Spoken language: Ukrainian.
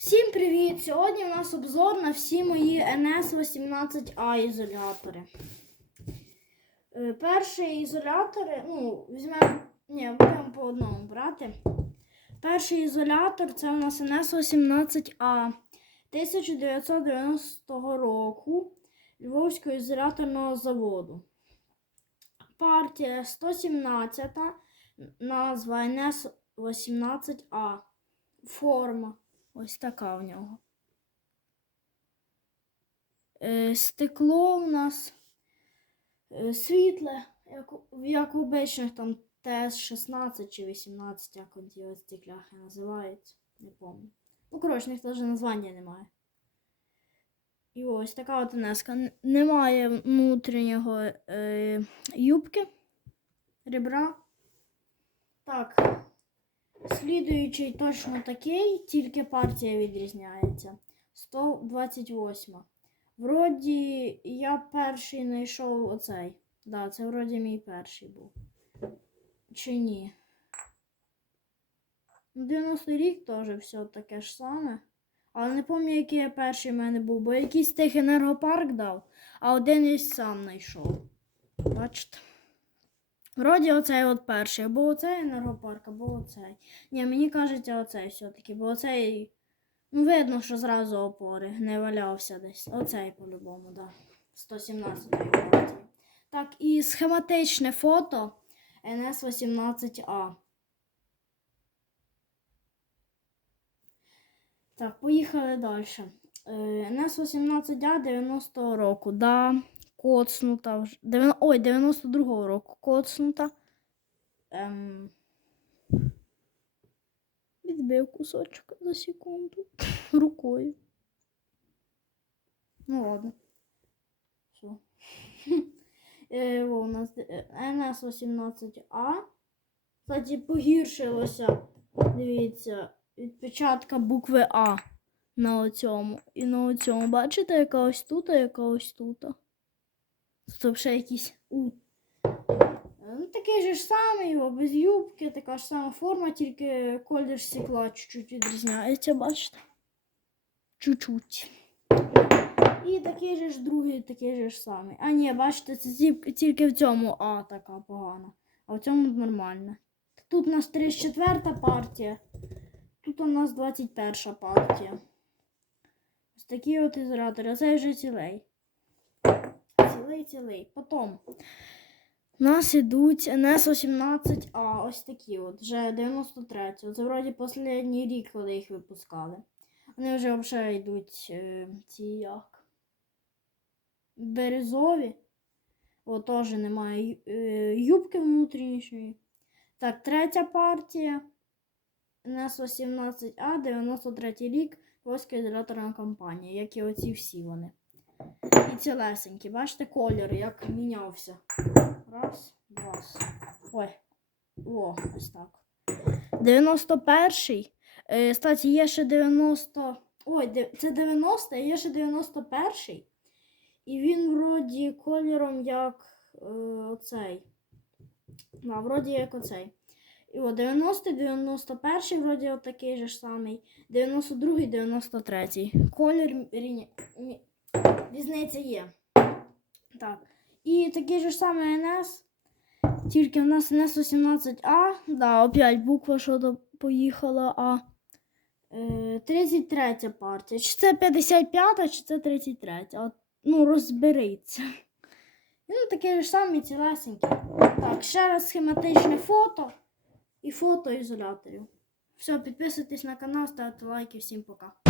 Всім привіт! Сьогодні у нас обзор на всі мої NS18A ізолятори. Е, Перший ізолятор, ну, візьмемо, ні, будемо по одному брати. Перший ізолятор це у нас NS18A 1990 року Львовського ізоляторного заводу. Партія 117, назва NS18A. Форма. Ось така в нього. Е, стекло у нас е, світле, як, у- обичних там ТС-16 чи 18, як он ті ось стекляхи називаються. Не пам'ятаю. Ну, коротше, них навіть названня немає. І ось така от неска. Немає внутрішнього е, юбки, ребра. Так. Слідуючий точно такий, тільки партія відрізняється. 128. Вроді я перший знайшов оцей. Да, це вроді мій перший був. Чи ні? Ну, 90 рік теж все таке ж саме. Але не пам'ятаю, який я перший в мене був, бо якийсь тих енергопарк дав, а один я сам знайшов. Бачите? Вроді оцей от перший, або оцей енергопарк, або оцей. Ні, мені кажеться, оцей все-таки, бо оцей. Ну, видно, що зразу опори не валявся десь. Оцей по-любому, да. 117 партії. Так, і схематичне фото NS18A. Так, поїхали далі. NS18A 90 року. Да, коцнута вже. Дев'яно- Ой, 92-го року коцнута. Ем... Відбив кусочок за секунду рукою. Ну ладно. Все. Е, о, у нас NS18A. Кстати, погіршилося. Дивіться, від початка букви А на оцьому. І на оцьому. Бачите, яка ось тут, а яка ось тут. Тут ще якийсь У. Ну, такий же ж самий, його без юбки, така ж сама форма, тільки колір стекла чуть-чуть відрізняється, бачите? Чуть-чуть. І такий же ж другий, такий же ж самий. А ні, бачите, це тільки в цьому А така погана, а в цьому нормальна. Тут у нас 34 партія, тут у нас 21 партія. Ось такі от ізолятори. Оцей вже цілий. Цілий. Потім. У нас ідуть NS18A, ось такі от, вже 93. Це вроді останній рік, коли їх випускали. Вони вже взагалі йдуть е, ці як. Березові. О, теж немає е, юбки внутрішньої. Так, третя партія. NS18A, 93 рік, Польська ізоляторна компанія, як і оці всі вони. Цілесенькі. Бачите, кольор, як мінявся. Раз, два. Ой. О, ось так. 91-й. Е, Кстати, є ще 90. Ой, це 90, а є ще 91-й. І він вроді кольором як е, оцей. Да, вроді як оцей. І о, 90, 91 вроді такий же ж самий. 92, 93. Колір рівня- різниця є. Так. І такий ж самий НС. Тільки в нас НС 18А. Да, опять буква що поїхала А. Е, 33 партія. Чи це 55, чи це 33. От, ну, розберіться. Ну, таке ж саме цілесеньке. Так, ще раз схематичне фото і фото ізоляторів. Все, підписуйтесь на канал, ставте лайки. Всім пока.